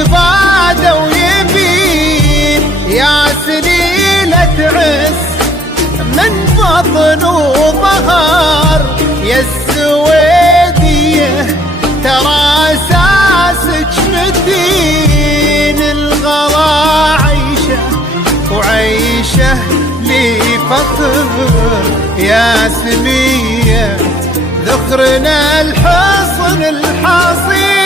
يتبادى ويبين يا سليلة تعس من بطن وظهر يا السويدية ترى أساسك متين. الغلا عيشة وعيشة لي فخر يا سمية ذخرنا الحصن الحصين.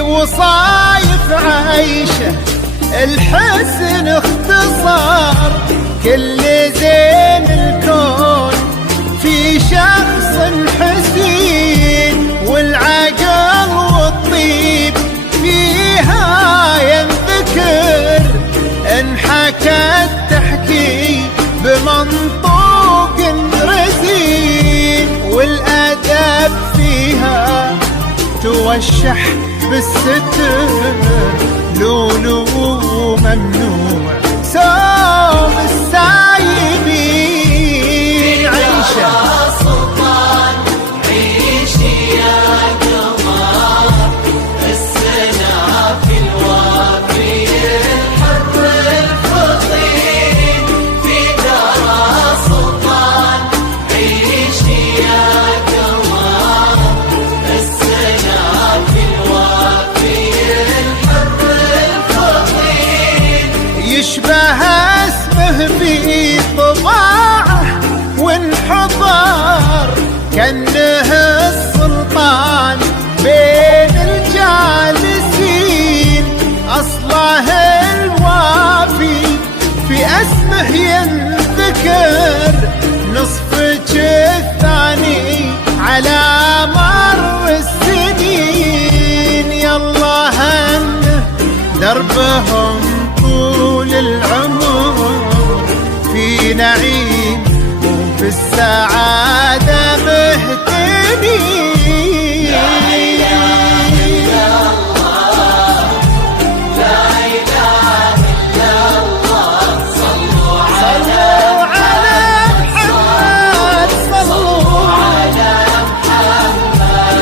وصايف عيشة الحسن اختصار كل زين الكون في شخص حسين والعقل والطيب فيها ينذكر انحكت تحكي بمنطوق رزين والأدب فيها توشح بالستر لولو ممنوع سوم السايبين عيشة سلطان عيشي يا قمر السنة في الوافي الحر الفطين في دار سلطان عيشي يا قمر السنة في يشبه اسمه في طباعه وانحضر كأنه السلطان بين الجالسين أصله الوافي في اسمه ينذكر نصفك الثاني على مر السنين يالله هنه دربهم طول العمر في نعيم وفي السعادة مهتنين. لا إله إلا الله لا إله إلا الله صلوا على محمد صلوا على محمد.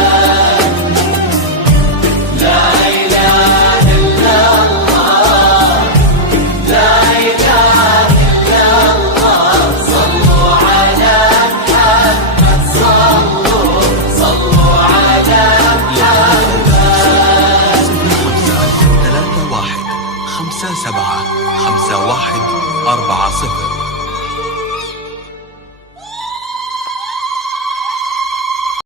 لا إله إلا الله لا إله إلا الله صلوا على محمد صلوا على محمد. 31 57 51 40